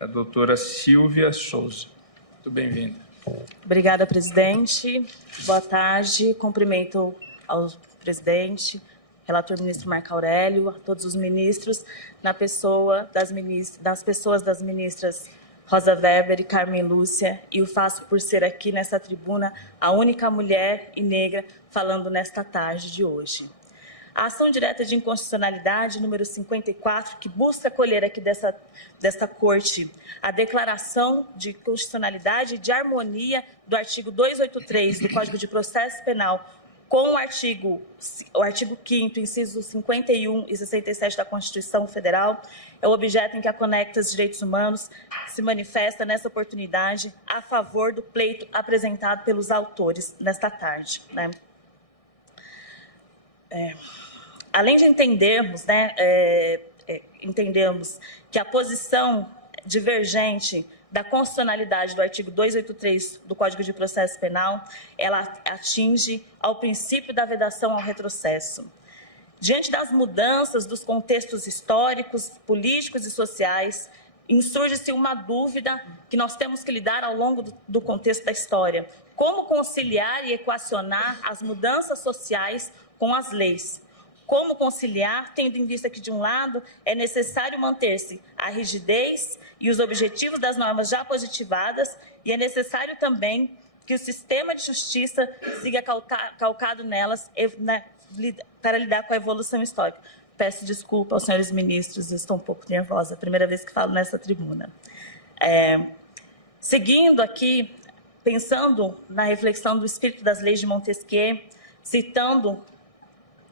a doutora Silvia Souza. Muito bem-vinda. Obrigada, presidente. Boa tarde. Cumprimento ao presidente, relator ministro Marco Aurélio, a todos os ministros, na pessoa das ministras Rosa Weber e Carmen Lúcia, e o faço por ser aqui nessa tribuna a única mulher e negra falando nesta tarde de hoje. A ação direta de inconstitucionalidade número 54, que busca colher aqui desta corte a declaração de constitucionalidade e de harmonia do artigo 283 do Código de Processo Penal com o artigo 5º, incisos 51 e 67 da Constituição Federal, é o objeto em que a Conectas Direitos Humanos se manifesta nessa oportunidade a favor do pleito apresentado pelos autores nesta tarde, né? Além de entendermos, entendemos que a posição divergente da constitucionalidade do artigo 283 do Código de Processo Penal, ela atinge ao princípio da vedação ao retrocesso. Diante das mudanças dos contextos históricos, políticos e sociais, insurge-se uma dúvida que nós temos que lidar ao longo do contexto da história. Como conciliar e equacionar as mudanças sociais com as leis? Como conciliar, tendo em vista que, de um lado, é necessário manter-se a rigidez e os objetivos das normas já positivadas, e é necessário também que o sistema de justiça siga calcado nelas para lidar com a evolução histórica. Peço desculpa aos senhores ministros, estou um pouco nervosa, é a primeira vez que falo nessa tribuna. Seguindo aqui, pensando na reflexão do espírito das leis de Montesquieu, citando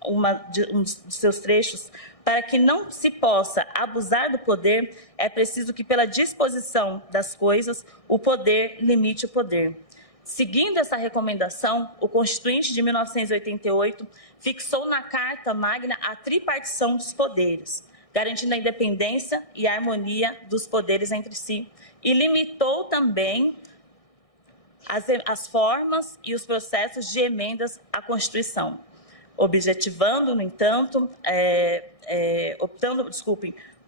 um de seus trechos, para que não se possa abusar do poder, é preciso que, pela disposição das coisas, o poder limite o poder. Seguindo essa recomendação, o Constituinte de 1988 fixou na Carta Magna a tripartição dos poderes, garantindo a independência e a harmonia dos poderes entre si, e limitou também as formas e os processos de emendas à Constituição, objetivando, no entanto, optando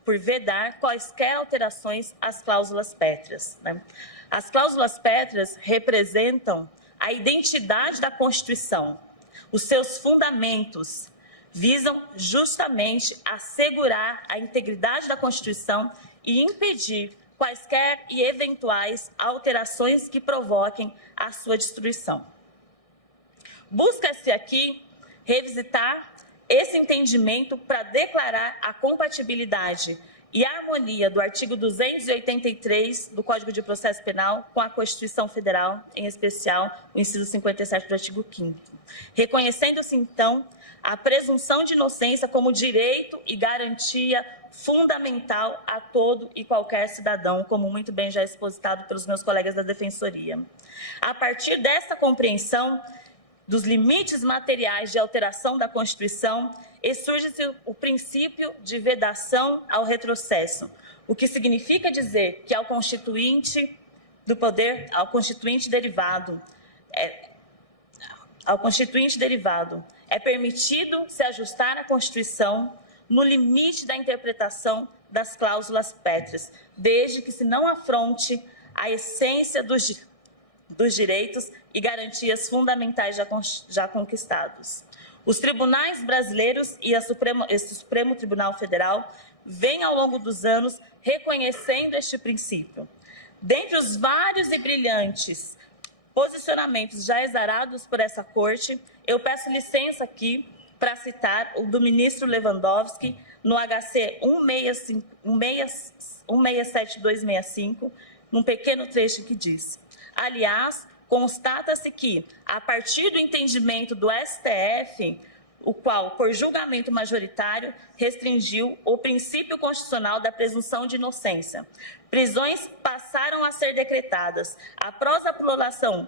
por vedar quaisquer alterações às cláusulas pétreas, né? As cláusulas pétreas representam a identidade da Constituição. Os seus fundamentos visam justamente assegurar a integridade da Constituição e impedir quaisquer e eventuais alterações que provoquem a sua destruição. Busca-se aqui revisitar esse entendimento para declarar a compatibilidade e harmonia do artigo 283 do Código de Processo Penal com a Constituição Federal, em especial o inciso 57 do artigo 5º, reconhecendo-se, então, a presunção de inocência como direito e garantia fundamental a todo e qualquer cidadão, como muito bem já expositado pelos meus colegas da Defensoria. A partir dessa compreensão dos limites materiais de alteração da Constituição, surge-se o princípio de vedação ao retrocesso, o que significa dizer que ao constituinte do poder, ao constituinte derivado, é permitido se ajustar à Constituição no limite da interpretação das cláusulas pétreas, desde que se não afronte a essência dos direitos e garantias fundamentais já conquistados. Os tribunais brasileiros e o Supremo Tribunal Federal vêm, ao longo dos anos, reconhecendo este princípio. Dentre os vários e brilhantes posicionamentos já exarados por essa Corte, eu peço licença aqui para citar o do ministro Lewandowski no HC 167265, num pequeno trecho que diz: aliás, constata-se que, a partir do entendimento do STF, o qual, por julgamento majoritário, restringiu o princípio constitucional da presunção de inocência, prisões passaram a ser decretadas após a prolongação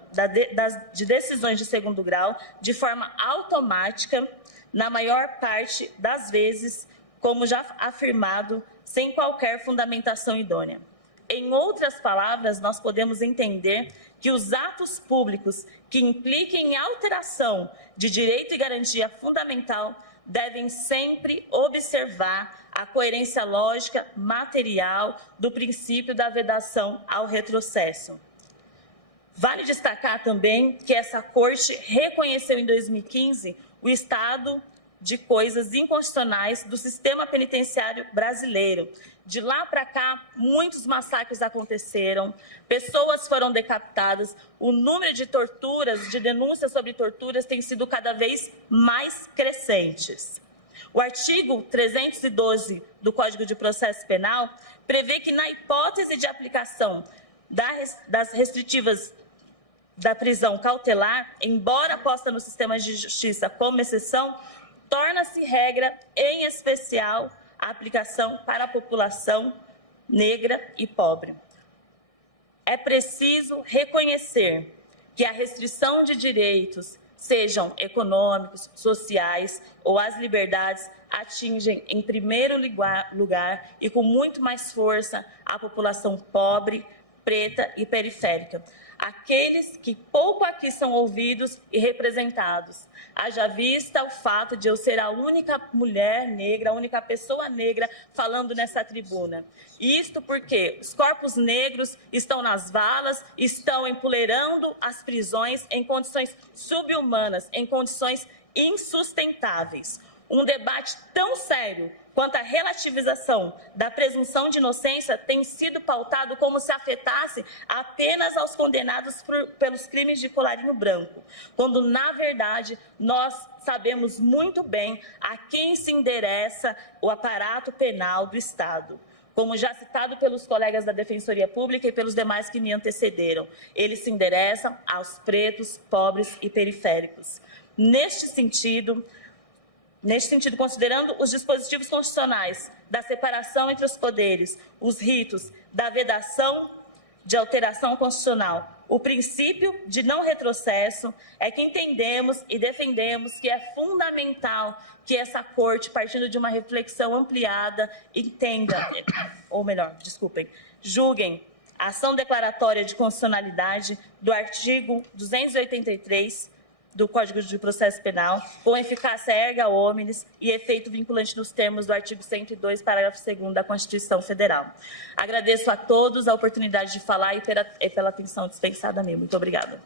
de decisões de segundo grau de forma automática, na maior parte das vezes, como já afirmado, sem qualquer fundamentação idônea. Em outras palavras, nós podemos entender que os atos públicos que impliquem alteração de direito e garantia fundamental devem sempre observar a coerência lógica material do princípio da vedação ao retrocesso. Vale destacar também que essa Corte reconheceu em 2015 o estado de coisas inconstitucionais do sistema penitenciário brasileiro. De lá para cá, muitos massacres aconteceram, pessoas foram decapitadas, o número de torturas, de denúncias sobre torturas tem sido cada vez mais crescentes. O artigo 312 do Código de Processo Penal prevê que, na hipótese de aplicação das restritivas da prisão cautelar, embora posta no sistema de justiça como exceção, torna-se regra, em especial, a aplicação para a população negra e pobre. É preciso reconhecer que a restrição de direitos, sejam econômicos, sociais ou as liberdades, atingem em primeiro lugar e com muito mais força a população pobre, preta e periférica. Aqueles que pouco aqui são ouvidos e representados. Haja vista o fato de eu ser a única mulher negra, a única pessoa negra falando nessa tribuna. Isto porque os corpos negros estão nas valas, estão empoleirando as prisões em condições subhumanas, em condições insustentáveis. Um debate tão sério quanto à relativização da presunção de inocência tem sido pautado como se afetasse apenas aos condenados pelos crimes de colarinho branco, quando, na verdade, nós sabemos muito bem a quem se endereça o aparato penal do Estado. Como já citado pelos colegas da Defensoria Pública e pelos demais que me antecederam, eles se endereçam aos pretos, pobres e periféricos. Neste sentido, considerando os dispositivos constitucionais da separação entre os poderes, os ritos da vedação de alteração constitucional, o princípio de não retrocesso, é que entendemos e defendemos que é fundamental que essa Corte, partindo de uma reflexão ampliada, julguem a ação declaratória de constitucionalidade do artigo 283 do Código de Processo Penal, com eficácia erga omnes e efeito vinculante nos termos do artigo 102, parágrafo 2º da Constituição Federal. Agradeço a todos a oportunidade de falar e pela atenção dispensada a mim. Muito obrigada.